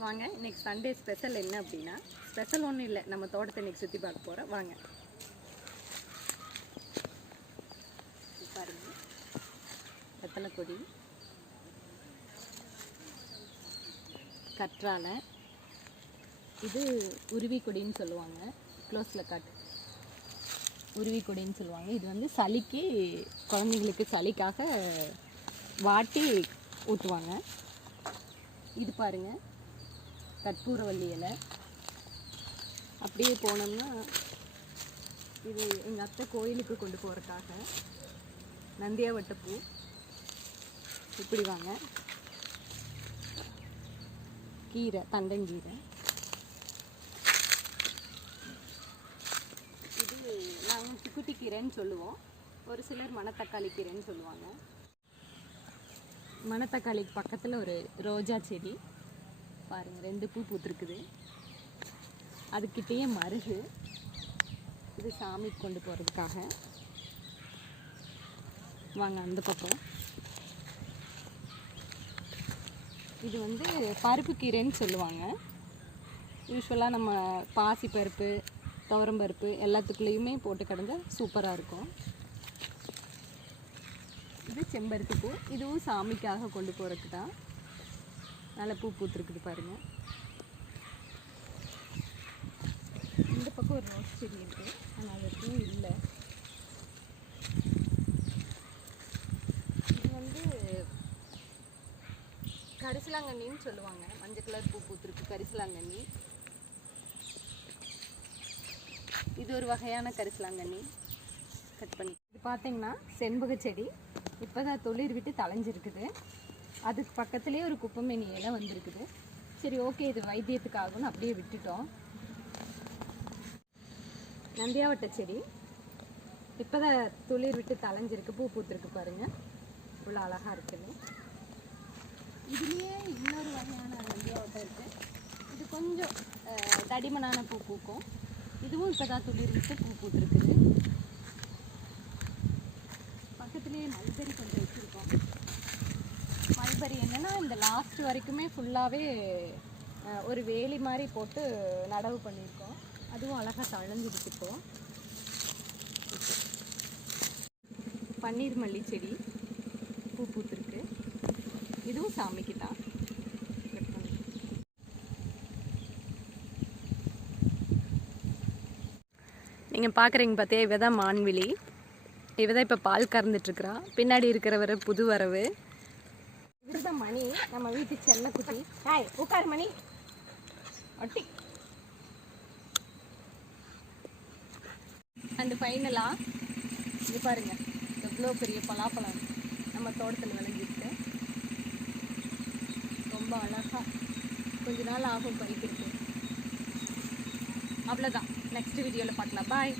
வாங்க இன்னைக்கு Sunday special என்ன அப்படின்னா, ஸ்பெஷல் ஒன்றும் இல்லை, நம்ம தோட்டத்தை இன்னைக்கு சுற்றி பார்க்க போகிறோம். வாங்க பாருங்க, வெத்தலை கொடி, கற்றாழை, இது உருவி கொடின்னு சொல்லுவாங்க, க்ளோஸில் காட்டு உருவி கொடின்னு சொல்லுவாங்க. இது வந்து சளிக்கு, குழந்தைங்களுக்கு சளிக்காக வாட்டி ஊற்றுவாங்க. இது பாருங்க, கற்பூரவள்ளி இலை. அப்படியே போனோம்னா இது எங்கள் அத்தை கோயிலுக்கு கொண்டு போகிறதுக்காக நந்தியாவட்டப்பூ. இப்படி வாங்க, கீரை, தண்டங்கீரை. இது நாங்கள் சுக்குட்டி கீரைன்னு சொல்லுவோம், ஒரு சிலர் மணத்தக்காளி கீரைன்னு சொல்லுவாங்க. மணத்தக்காளிக்கு பக்கத்தில் ஒரு ரோஜா செடி பாருங்கள், 2 பூ பூத்துருக்குது. அதுக்கிட்டேயே மருகு, இது சாமிக்கு கொண்டு போகிறதுக்காக. வாங்க அந்த பக்கம். இது வந்து பருப்பு கீரைன்னு சொல்லுவாங்க. யூஸ்வலாக நம்ம பாசி பருப்பு, துவரம்பருப்பு எல்லாத்துக்குள்ளேயுமே போட்டு கிடந்தா சூப்பராக இருக்கும். இது செம்பருத்தி பூ, இதுவும் சாமிக்காக கொண்டு போகிறதுக்கு தான். நல்ல பூ பூத்துருக்குது பாருங்கள். இந்த பக்கம் ஒரு ரோஸ் செடி இருக்குது, ஆனால் அது பூ இல்லை. இது வந்து கரிசலாங்கண்ணின்னு சொல்லுவாங்க, மஞ்சள் கலர் பூ பூத்துருக்கு, கரிசலாங்கண்ணி. இது ஒரு வகையான கரிசலாங்கண்ணி, கட் பண்ணி. இது பார்த்தீங்கன்னா செண்பக செடி, இப்போ தான் துளிர் விட்டு தளைஞ்சிருக்குது. அதுக்கு பக்கத்துலேயே ஒரு குப்பைமேனி இலை வந்திருக்குது. சரி ஓகே, இது வைத்தியத்துக்காகும்னு அப்படியே விட்டுட்டோம். நந்தியாவட்ட செடி இப்போ தான் துளிர் விட்டு தளைஞ்சிருக்கு, பூ பூத்துருக்கு பாருங்கள், இவ்வளோ அழகாக இருக்குது. இதுலேயே இன்னொரு வகையான நந்தியாவட்டம் இருக்குது. இது கொஞ்சம் தடிமனான பூ பூக்கும். இதுவும் இப்போ தான் துளிர் விட்டு பூ பூத்துருக்குது. பக்கத்துலேயே மல்பெரி கொஞ்சம் வச்சுருக்கோம். மல்பெரி என்னென்னா இந்த லாஸ்ட் வரைக்குமே ஃபுல்லாகவே ஒரு வேலி மாதிரி போட்டு நடவு பண்ணியிருக்கோம். அதுவும் அழகாக தழைஞ்சிருக்கு. இப்போது பன்னீர் மல்லி செடி பூ பூத்துருக்கு, இதுவும் சாமிக்கு தான். நீங்கள் பார்க்குறீங்க பார்த்தியா, இவ தான் மான்விழி. இவ தான் இப்போ பால் கறந்துட்டுருக்குறா. பின்னாடி இருக்கிறவர் புது வரவு. இதுதான் மணி, நம்ம வீட்டு செல்ல குட்டி. ஹாய், உட்காரு மணி. ஒட்டி. அண்ட் ஃபைனலாக இது பாருங்கள், எவ்வளோ பெரிய பலாப்பழம் நம்ம தோட்டத்தில் விளைஞ்சிருக்கு. ரொம்ப அழகாக, கொஞ்ச நாள் ஆகும் பறிக்கிறதுக்கு. அவ்வளோதான், நெக்ஸ்ட் வீடியோவில் பார்க்கலாம். பாய்.